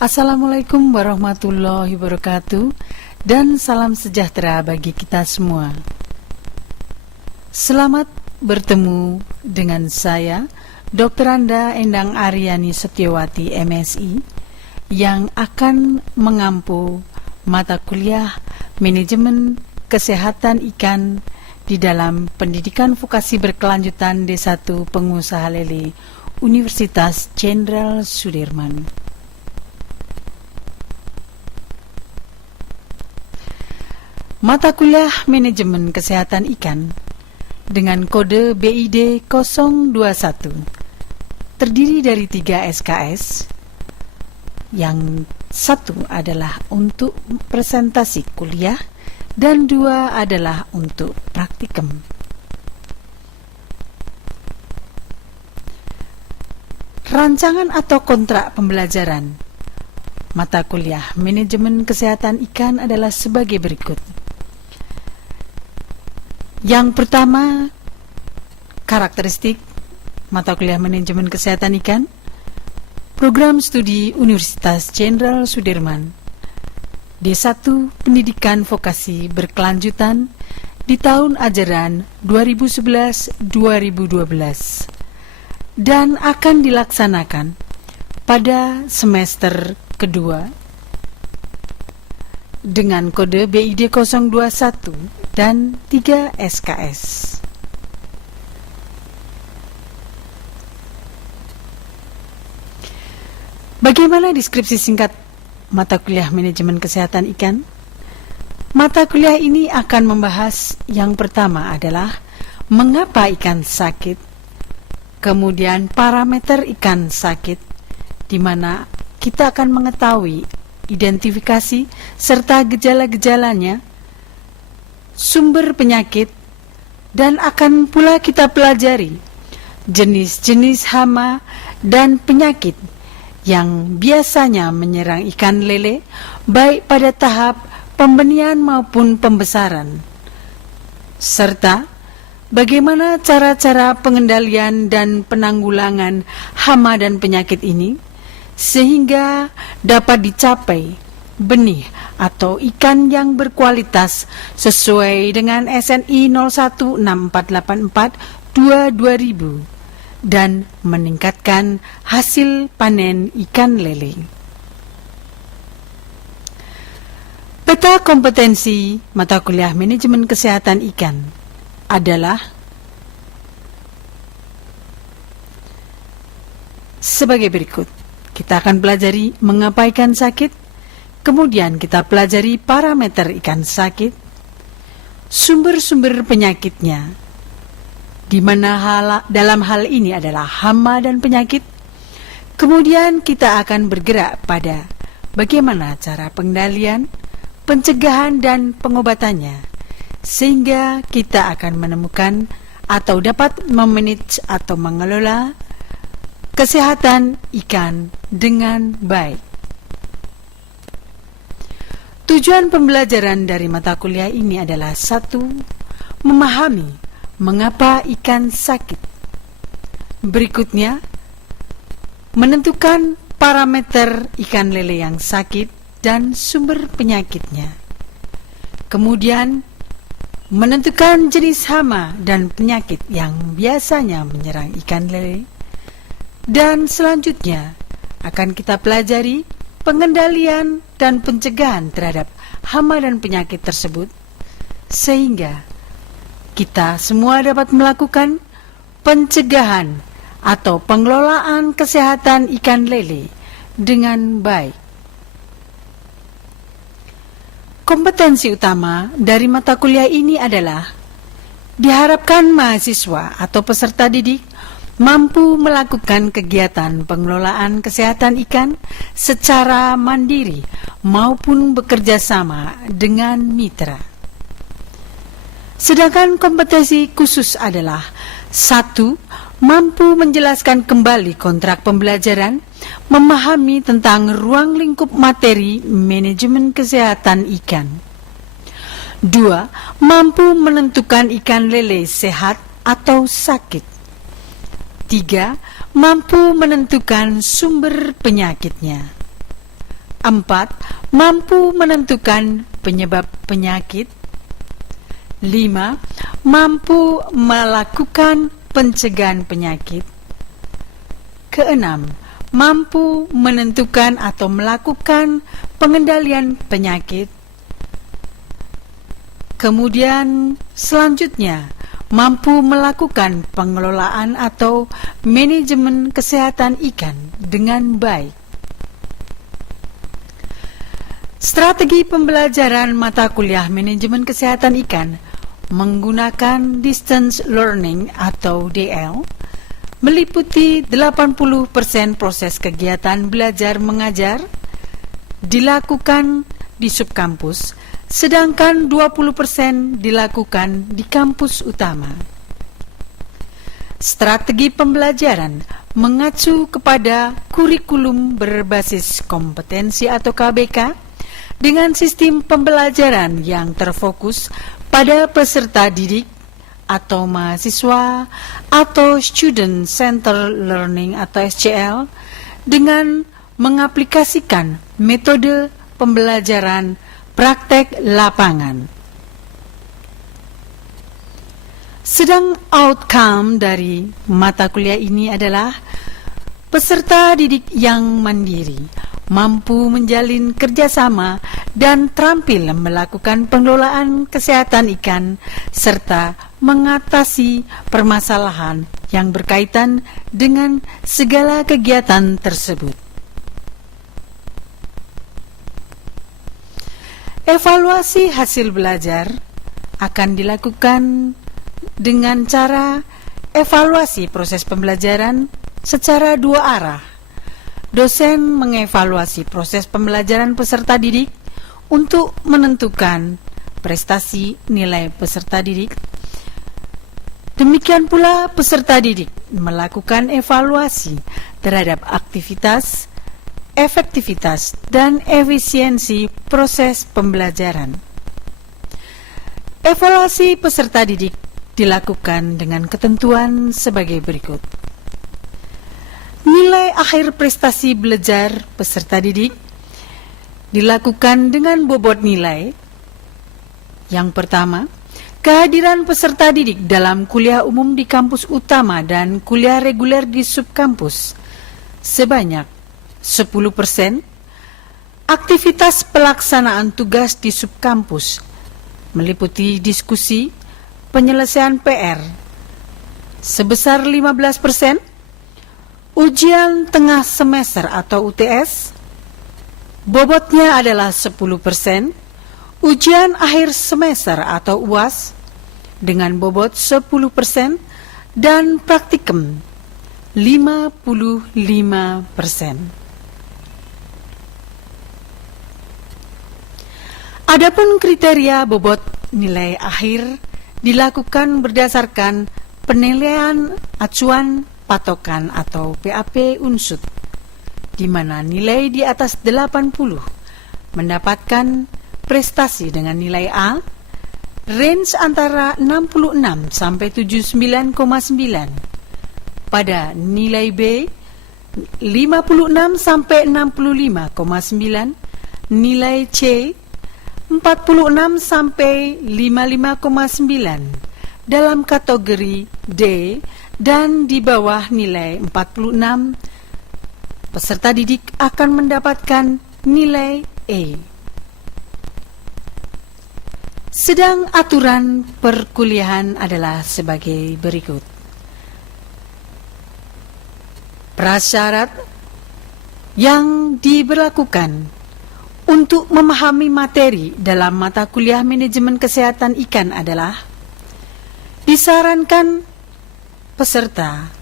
Assalamualaikum warahmatullahi wabarakatuh dan salam sejahtera bagi kita semua. Selamat bertemu dengan saya, Dr. Anda Endang Aryani Setiawati MSI, yang akan mengampu mata kuliah Manajemen Kesehatan Ikan di dalam Pendidikan Vokasi Berkelanjutan D1 Pengusaha Lele Universitas Jenderal Sudirman. Mata kuliah Manajemen Kesehatan Ikan dengan kode BID 021 terdiri dari 3 SKS. Yang satu adalah untuk presentasi kuliah dan 2 adalah untuk praktikum. Rancangan atau kontrak pembelajaran mata kuliah Manajemen Kesehatan Ikan adalah sebagai berikut. Yang pertama, karakteristik mata kuliah Manajemen Kesehatan Ikan, program studi Universitas Jenderal Sudirman, D1 Pendidikan Vokasi Berkelanjutan di tahun ajaran 2011-2012 dan akan dilaksanakan pada semester kedua dengan kode BID 021 dan 3 SKS. Bagaimana deskripsi singkat mata kuliah Manajemen Kesehatan Ikan? Mata kuliah ini akan membahas yang pertama adalah mengapa ikan sakit, kemudian parameter ikan sakit, di mana kita akan mengetahui identifikasi serta gejala-gejalanya, sumber penyakit, dan akan pula kita pelajari jenis-jenis hama dan penyakit yang biasanya menyerang ikan lele, baik pada tahap pembenihan maupun pembesaran, serta bagaimana cara-cara pengendalian dan penanggulangan hama dan penyakit ini sehingga dapat dicapai benih atau ikan yang berkualitas sesuai dengan SNI 016484-2000 dan meningkatkan hasil panen ikan lele. Peta kompetensi mata kuliah Manajemen Kesehatan Ikan adalah sebagai berikut. Kita akan pelajari mengapa ikan sakit, kemudian kita pelajari parameter ikan sakit, sumber-sumber penyakitnya, di mana dalam hal ini adalah hama dan penyakit. Kemudian kita akan bergerak pada bagaimana cara pengendalian, pencegahan dan pengobatannya, sehingga kita akan menemukan atau dapat memanage atau mengelola kesehatan ikan dengan baik. Tujuan pembelajaran dari mata kuliah ini adalah 1. Memahami mengapa ikan sakit. Berikutnya, menentukan parameter ikan lele yang sakit dan sumber penyakitnya. Kemudian, menentukan jenis hama dan penyakit yang biasanya menyerang ikan lele. Dan selanjutnya akan kita pelajari pengendalian dan pencegahan terhadap hama dan penyakit tersebut, sehingga kita semua dapat melakukan pencegahan atau pengelolaan kesehatan ikan lele dengan baik. Kompetensi utama dari mata kuliah ini adalah diharapkan mahasiswa atau peserta didik mampu melakukan kegiatan pengelolaan kesehatan ikan secara mandiri maupun bekerja sama dengan mitra. Sedangkan kompetensi khusus adalah 1. Mampu menjelaskan kembali kontrak pembelajaran, memahami tentang ruang lingkup materi manajemen kesehatan ikan. 2. Mampu menentukan ikan lele sehat atau sakit. 3. Mampu menentukan sumber penyakitnya. 4. Mampu menentukan penyebab penyakit. 5. Mampu melakukan pencegahan penyakit. Keenam, mampu menentukan atau melakukan pengendalian penyakit. Kemudian selanjutnya, mampu melakukan pengelolaan atau manajemen kesehatan ikan dengan baik. Strategi pembelajaran mata kuliah manajemen kesehatan ikan menggunakan distance learning atau DL meliputi 80% proses kegiatan belajar mengajar dilakukan di subkampus, sedangkan 20% dilakukan di kampus utama. Strategi pembelajaran mengacu kepada kurikulum berbasis kompetensi atau KBK dengan sistem pembelajaran yang terfokus pada peserta didik atau mahasiswa atau Student Centered Learning atau SCL dengan mengaplikasikan metode pembelajaran praktek lapangan. Sedang outcome dari mata kuliah ini adalah peserta didik yang mandiri, mampu menjalin kerjasama dan terampil melakukan pengelolaan kesehatan ikan serta mengatasi permasalahan yang berkaitan dengan segala kegiatan tersebut. Evaluasi hasil belajar akan dilakukan dengan cara evaluasi proses pembelajaran secara dua arah. Dosen mengevaluasi proses pembelajaran peserta didik untuk menentukan prestasi nilai peserta didik. Demikian pula peserta didik melakukan evaluasi terhadap aktivitas, efektivitas, dan efisiensi proses pembelajaran. Evaluasi peserta didik dilakukan dengan ketentuan sebagai berikut. Nilai akhir prestasi belajar peserta didik dilakukan dengan bobot nilai. Yang pertama, kehadiran peserta didik dalam kuliah umum di kampus utama dan kuliah reguler di subkampus sebanyak 10%. Aktivitas pelaksanaan tugas di subkampus meliputi diskusi, penyelesaian PR sebesar 15%, ujian tengah semester atau UTS bobotnya adalah 10%, ujian akhir semester atau UAS dengan bobot 10% dan praktikum 55%. Adapun kriteria bobot nilai akhir dilakukan berdasarkan penilaian acuan patokan atau PAP Unsud, di mana nilai di atas 80 mendapatkan prestasi dengan nilai A, range antara 66 sampai 79,9. Pada nilai B, 56 sampai 65,9, nilai C 46 sampai 55,9 dalam kategori D, dan di bawah nilai 46 peserta didik akan mendapatkan nilai E. Sedang aturan perkuliahan adalah sebagai berikut. Prasyarat yang diberlakukan untuk memahami materi dalam mata kuliah manajemen kesehatan ikan adalah disarankan peserta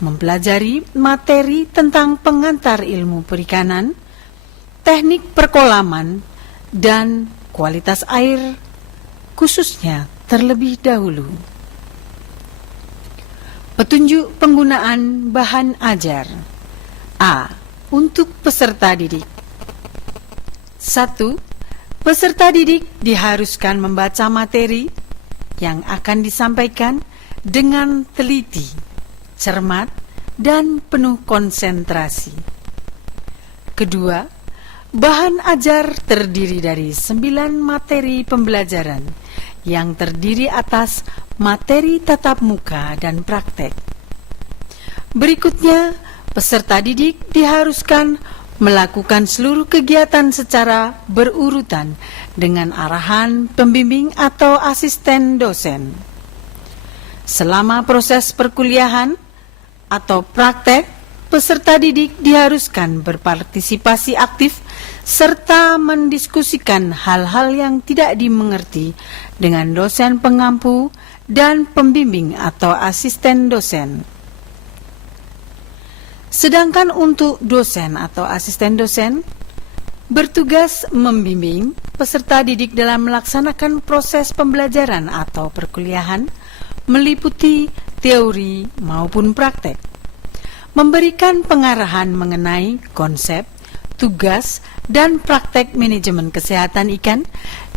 mempelajari materi tentang pengantar ilmu perikanan, teknik perkolaman, dan kualitas air khususnya terlebih dahulu. Petunjuk penggunaan bahan ajar. A. Untuk peserta didik. 1. Peserta didik diharuskan membaca materi yang akan disampaikan dengan teliti, cermat, dan penuh konsentrasi. Kedua, Bahan ajar terdiri dari 9 materi pembelajaran yang terdiri atas materi tatap muka dan praktek. Berikutnya, peserta didik diharuskan melakukan seluruh kegiatan secara berurutan dengan arahan pembimbing atau asisten dosen. Selama proses perkuliahan atau praktek, peserta didik diharuskan berpartisipasi aktif serta mendiskusikan hal-hal yang tidak dimengerti dengan dosen pengampu dan pembimbing atau asisten dosen. Sedangkan untuk dosen atau asisten dosen, bertugas membimbing peserta didik dalam melaksanakan proses pembelajaran atau perkuliahan, meliputi teori maupun praktek, memberikan pengarahan mengenai konsep, tugas, dan praktek manajemen kesehatan ikan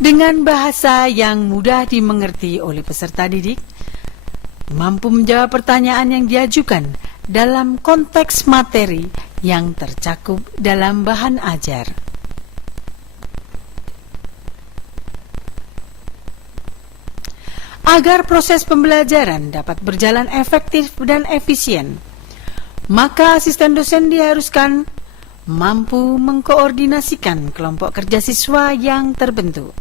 dengan bahasa yang mudah dimengerti oleh peserta didik, mampu menjawab pertanyaan yang diajukan dalam konteks materi yang tercakup dalam bahan ajar. Agar proses pembelajaran dapat berjalan efektif dan efisien, maka asisten dosen diharuskan mampu mengkoordinasikan kelompok kerja siswa yang terbentuk.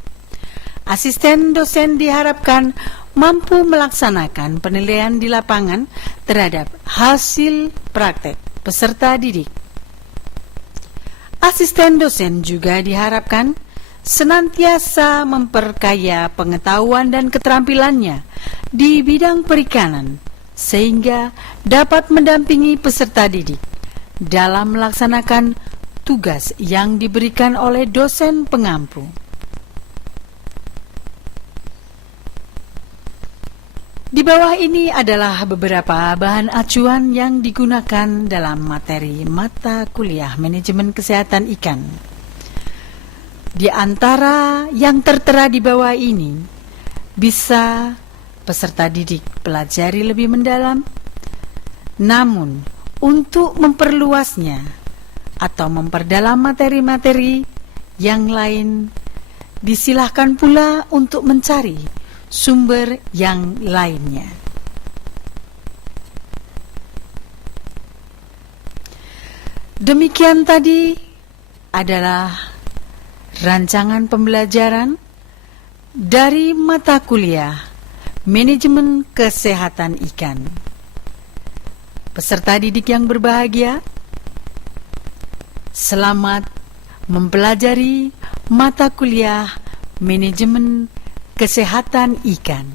Asisten dosen diharapkan mampu melaksanakan penilaian di lapangan terhadap hasil praktek peserta didik. Asisten dosen juga diharapkan senantiasa memperkaya pengetahuan dan keterampilannya di bidang perikanan, sehingga dapat mendampingi peserta didik dalam melaksanakan tugas yang diberikan oleh dosen pengampu. Di bawah ini adalah beberapa bahan acuan yang digunakan dalam materi mata kuliah manajemen kesehatan ikan. Di antara yang tertera di bawah ini bisa peserta didik pelajari lebih mendalam, namun untuk memperluasnya atau memperdalam materi-materi yang lain, disilahkan pula untuk mencari sumber yang lainnya. Demikian tadi adalah rancangan pembelajaran dari mata kuliah Manajemen Kesehatan Ikan. Peserta didik yang berbahagia, selamat mempelajari mata kuliah Manajemen Kesehatan Ikan.